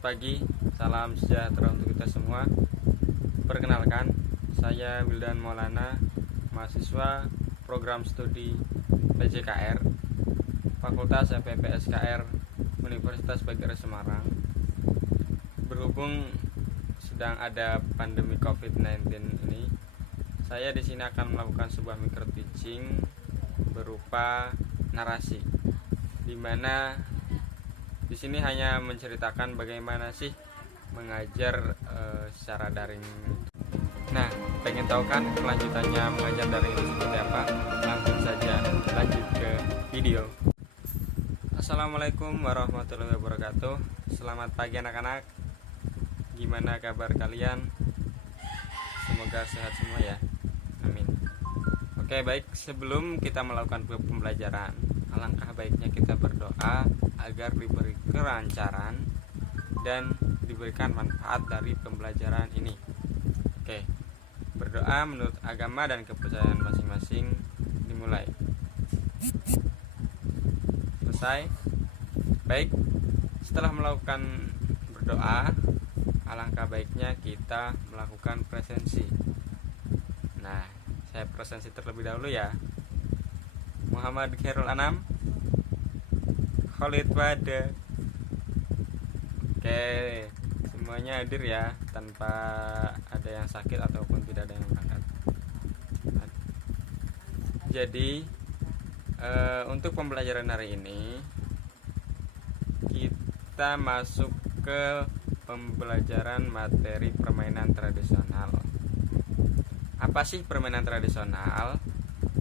Selamat pagi, salam sejahtera untuk kita semua. Perkenalkan, saya Wildan Maulana, mahasiswa program studi PJKR, Fakultas FPPSKR Universitas Bagharia Semarang. Berhubung sedang ada pandemi COVID-19 ini, saya di sini akan melakukan sebuah micro teaching berupa narasi, di mana di sini hanya menceritakan bagaimana sih mengajar secara daring. Nah, pengen tahu kan kelanjutannya mengajar daring itu seperti apa? Langsung saja lanjut ke video. Assalamualaikum warahmatullahi wabarakatuh. Selamat pagi anak-anak. Gimana kabar kalian? Semoga sehat semua ya. Amin. Oke, baik, sebelum kita melakukan pembelajaran, alangkah baiknya kita berdoa agar diberi kelancaran dan diberikan manfaat dari pembelajaran ini. Oke, berdoa menurut agama dan kepercayaan masing-masing dimulai. Selesai? Baik, setelah melakukan berdoa, alangkah baiknya kita melakukan presensi. Nah, saya presensi terlebih dahulu ya. Muhammad Khairul Anam, Khalid Wada. Oke, semuanya hadir ya, tanpa ada yang sakit ataupun tidak ada yang berangkat. Jadi untuk pembelajaran hari ini kita masuk ke pembelajaran materi permainan tradisional. Apa sih permainan tradisional?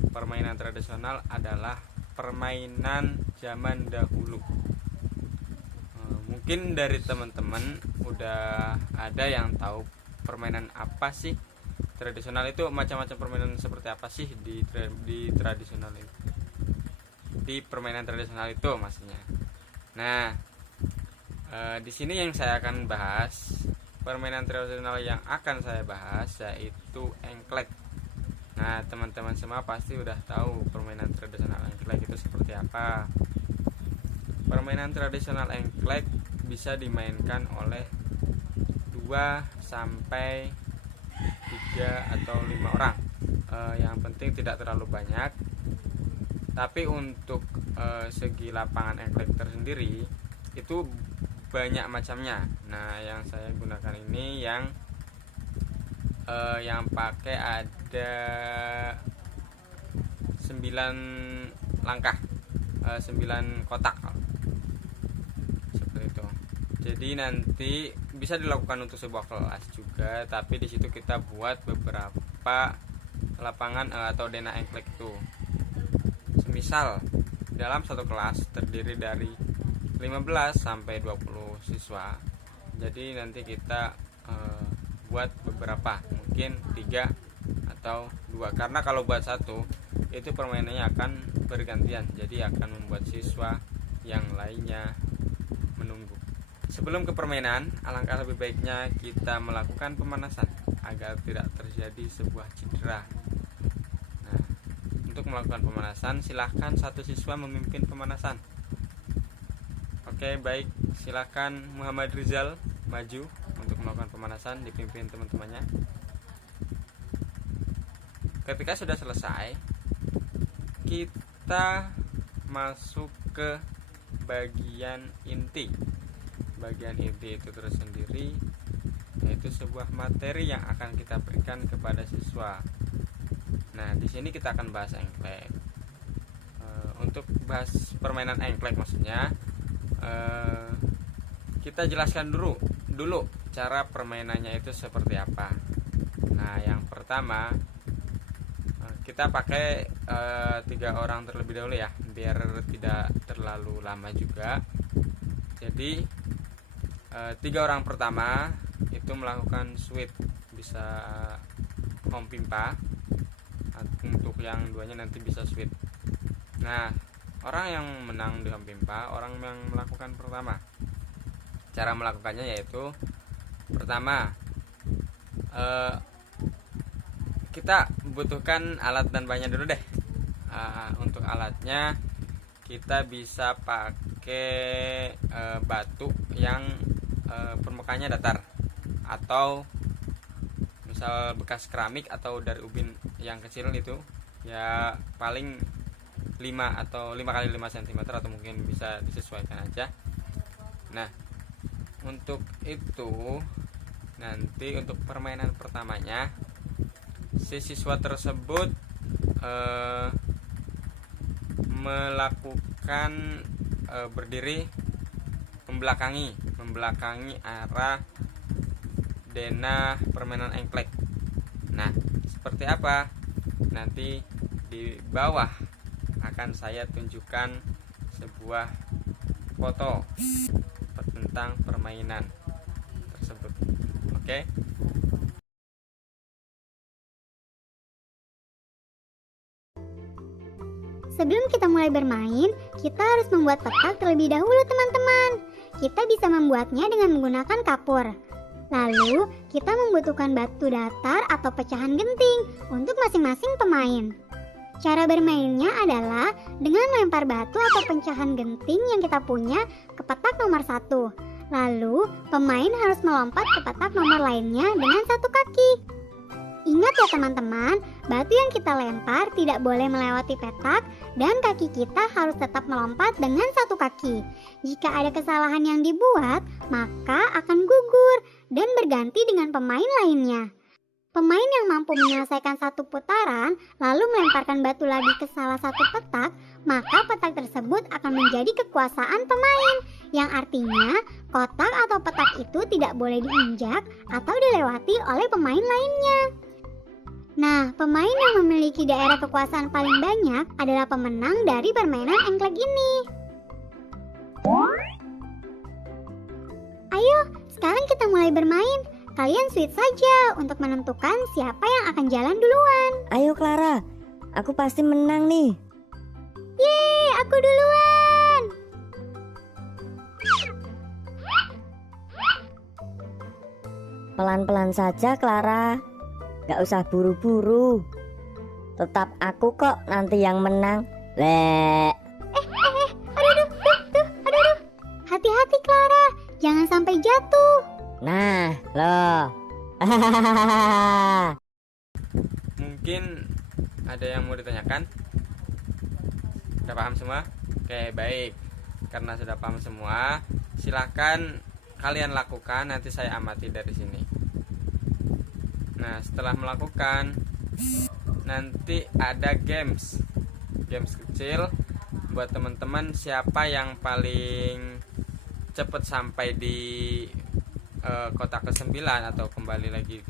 Permainan tradisional adalah permainan zaman dahulu. Mungkin dari teman-teman udah ada yang tahu permainan apa sih tradisional itu, macam-macam permainan seperti apa sih di tradisional itu, di permainan tradisional itu maksudnya. Nah, di sini yang saya akan bahas, permainan tradisional yang akan saya bahas yaitu engklek. Nah, teman-teman semua pasti udah tahu permainan tradisional engklek itu seperti apa. Permainan tradisional engklek bisa dimainkan oleh 2 sampai 3 atau 5 orang. Yang penting tidak terlalu banyak. Tapi untuk segi lapangan engklek tersendiri itu banyak macamnya. Nah, yang saya gunakan ini yang pakai ada 9 langkah, 9 kotak seperti itu. Jadi nanti bisa dilakukan untuk sebuah kelas juga, tapi di situ kita buat beberapa lapangan atau denah engklek itu. Semisal dalam satu kelas terdiri dari 15 sampai 20 siswa. Jadi nanti kita buat beberapa, mungkin 3 atau 2, karena kalau buat satu itu permainannya akan bergantian, jadi akan membuat siswa yang lainnya menunggu. Sebelum ke permainan, alangkah lebih baiknya kita melakukan pemanasan agar tidak terjadi sebuah cedera. Nah, untuk melakukan pemanasan, silahkan satu siswa memimpin pemanasan. Oke, baik, silahkan Muhammad Rizal maju untuk melakukan pemanasan, dipimpin teman-temannya. Ketika sudah selesai, kita masuk ke bagian inti. Bagian inti itu tersendiri yaitu sebuah materi yang akan kita berikan kepada siswa. Nah, di sini kita akan bahas engklek. Untuk bahas permainan engklek maksudnya, kita jelaskan dulu cara permainannya itu seperti apa. Nah, yang pertama kita pakai 3 orang terlebih dahulu ya, biar tidak terlalu lama juga. Jadi 3 orang pertama itu melakukan sweep, bisa home pimpa. Untuk yang 2-nya nanti bisa sweep. Nah, orang yang menang di home pimpa, orang yang melakukan pertama. Cara melakukannya yaitu pertama, kita butuhkan alat dan bahannya dulu deh. Untuk alatnya kita bisa pakai batu yang permukaannya datar, atau misal bekas keramik atau dari ubin yang kecil itu ya paling 5 atau 5 kali 5 cm, atau mungkin bisa disesuaikan aja. Nah, untuk itu nanti untuk permainan pertamanya si siswa tersebut melakukan berdiri membelakangi arah denah permainan engklek. Nah, seperti apa? Nanti di bawah akan saya tunjukkan sebuah foto tentang permainan tersebut. Oke? Sebelum kita mulai bermain, kita harus membuat petak terlebih dahulu, teman-teman. Kita bisa membuatnya dengan menggunakan kapur. Lalu, kita membutuhkan batu datar atau pecahan genting untuk masing-masing pemain. Cara bermainnya adalah dengan melempar batu atau pecahan genting yang kita punya ke petak nomor 1. Lalu, pemain harus melompat ke petak nomor lainnya dengan satu kaki. Ingat ya teman-teman, batu yang kita lempar tidak boleh melewati petak dan kaki kita harus tetap melompat dengan satu kaki. Jika ada kesalahan yang dibuat, maka akan gugur dan berganti dengan pemain lainnya. Pemain yang mampu menyelesaikan satu putaran lalu melemparkan batu lagi ke salah satu petak, maka petak tersebut akan menjadi kekuasaan pemain, yang artinya kotak atau petak itu tidak boleh diinjak atau dilewati oleh pemain lainnya. Nah, pemain yang memiliki daerah kekuasaan paling banyak adalah pemenang dari permainan engklek ini. Ayo, sekarang kita mulai bermain. Kalian sweet saja untuk menentukan siapa yang akan jalan duluan. Ayo Clara, aku pasti menang nih. Yeay, aku duluan. Pelan-pelan saja Clara, gak usah buru-buru. Tetap aku kok nanti yang menang. Aduh. Hati-hati Clara, jangan sampai jatuh. Nah, loh. Mungkin ada yang mau ditanyakan? Sudah paham semua? Oke, baik. Karena sudah paham semua, silahkan kalian lakukan, nanti saya amati dari sini. Nah, setelah melakukan, nanti ada games kecil buat teman-teman. Siapa yang paling cepat sampai di kotak ke-9 atau kembali lagi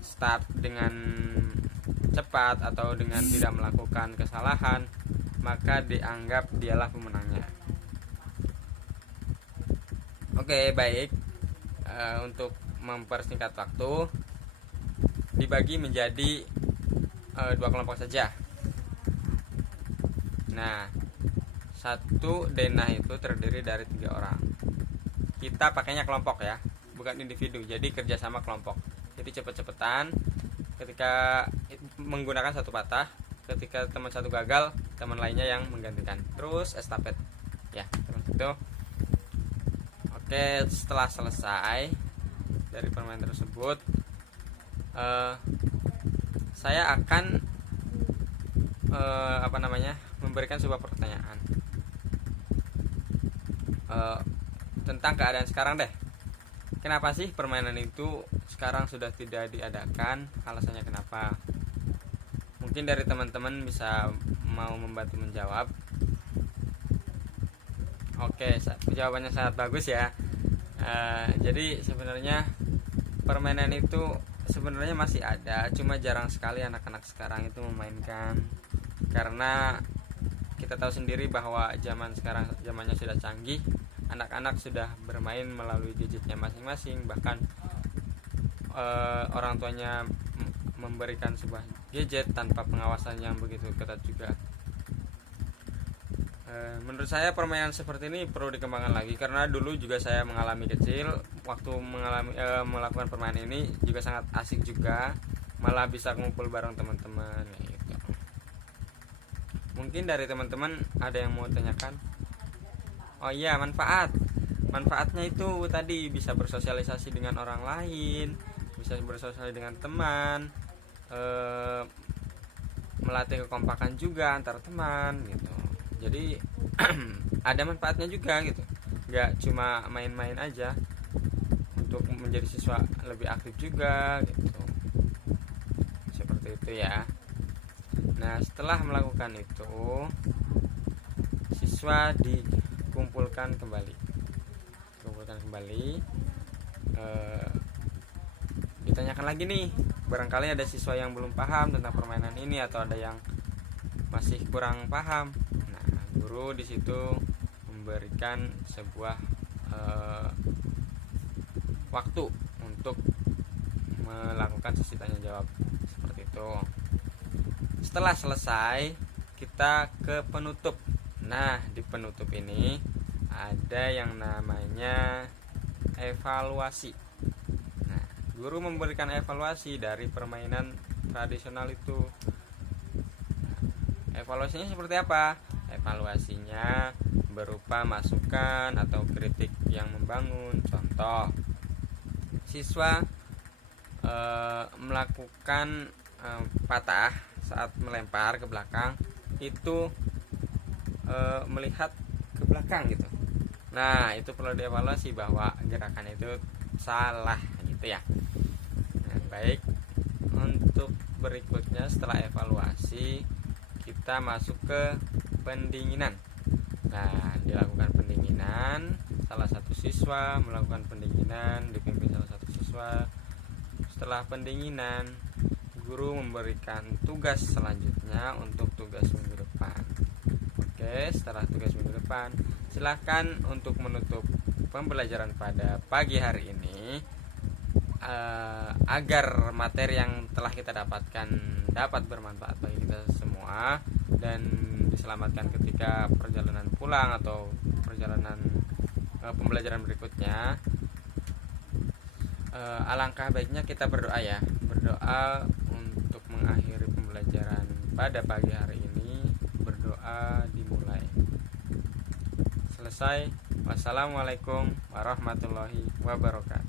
start dengan cepat atau dengan tidak melakukan kesalahan, maka dianggap dialah pemenangnya. Oke, baik. Untuk mempersingkat waktu, dibagi menjadi 2 kelompok saja. Nah, satu denah itu terdiri dari 3 orang. Kita pakainya kelompok ya, bukan individu, jadi kerjasama kelompok. Jadi cepet-cepetan, ketika menggunakan satu patah, ketika teman satu gagal, teman lainnya yang menggantikan. Terus estafet ya, seperti itu. Oke, setelah selesai dari permainan tersebut, saya akan memberikan sebuah pertanyaan tentang keadaan sekarang deh. Kenapa sih permainan itu sekarang sudah tidak diadakan? Alasannya kenapa? Mungkin dari teman-teman bisa mau membantu menjawab. Oke, jawabannya sangat bagus ya. Jadi sebenarnya permainan itu sebenarnya masih ada, cuma jarang sekali anak-anak sekarang itu memainkan, karena kita tahu sendiri bahwa zaman sekarang zamannya sudah canggih. Anak-anak sudah bermain melalui gadgetnya masing-masing, bahkan orang tuanya memberikan sebuah gadget tanpa pengawasan yang begitu ketat juga. Menurut saya permainan seperti ini perlu dikembangkan lagi, karena dulu juga saya mengalami kecil waktu melakukan permainan ini juga sangat asik juga, malah bisa kumpul bareng teman-teman gitu. Mungkin dari teman-teman ada yang mau tanyakan? Oh iya, manfaat manfaatnya itu tadi bisa bersosialisasi dengan orang lain, bisa bersosialisasi dengan teman, melatih kekompakan juga antar teman gitu. Jadi ada manfaatnya juga gitu, nggak cuma main-main aja, untuk menjadi siswa lebih aktif juga gitu, seperti itu ya. Nah, setelah melakukan itu, siswa dikumpulkan kembali, ditanyakan lagi nih, barangkali ada siswa yang belum paham tentang permainan ini atau ada yang masih kurang paham. Nah, guru di situ memberikan sebuah waktu untuk melakukan sesi tanya jawab seperti itu. Setelah selesai, kita ke penutup. Nah, di penutup ini ada yang namanya evaluasi. Nah, guru memberikan evaluasi dari permainan tradisional itu. Nah, evaluasinya seperti apa? Evaluasinya berupa masukan atau kritik yang membangun. Contoh, siswa melakukan patah saat melempar ke belakang, itu melihat ke belakang gitu. Nah, itu perlu dievaluasi bahwa gerakan itu salah gitu ya. Nah, baik, untuk berikutnya setelah evaluasi kita masuk ke pendinginan. Nah, dilakukan pendinginan, salah satu siswa melakukan pendinginan dipimpin salah satu siswa. Setelah pendinginan, guru memberikan tugas selanjutnya untuk tugas minggu depan. Oke, setelah tugas minggu depan, silakan untuk menutup pembelajaran pada pagi hari ini, agar materi yang telah kita dapatkan dapat bermanfaat bagi kita semua dan diselamatkan ketika perjalanan pulang atau perjalanan pembelajaran berikutnya. Alangkah baiknya kita berdoa ya, berdoa untuk mengakhiri pembelajaran pada pagi hari ini. Berdoa dimulai. Selesai. Wassalamualaikum warahmatullahi wabarakatuh.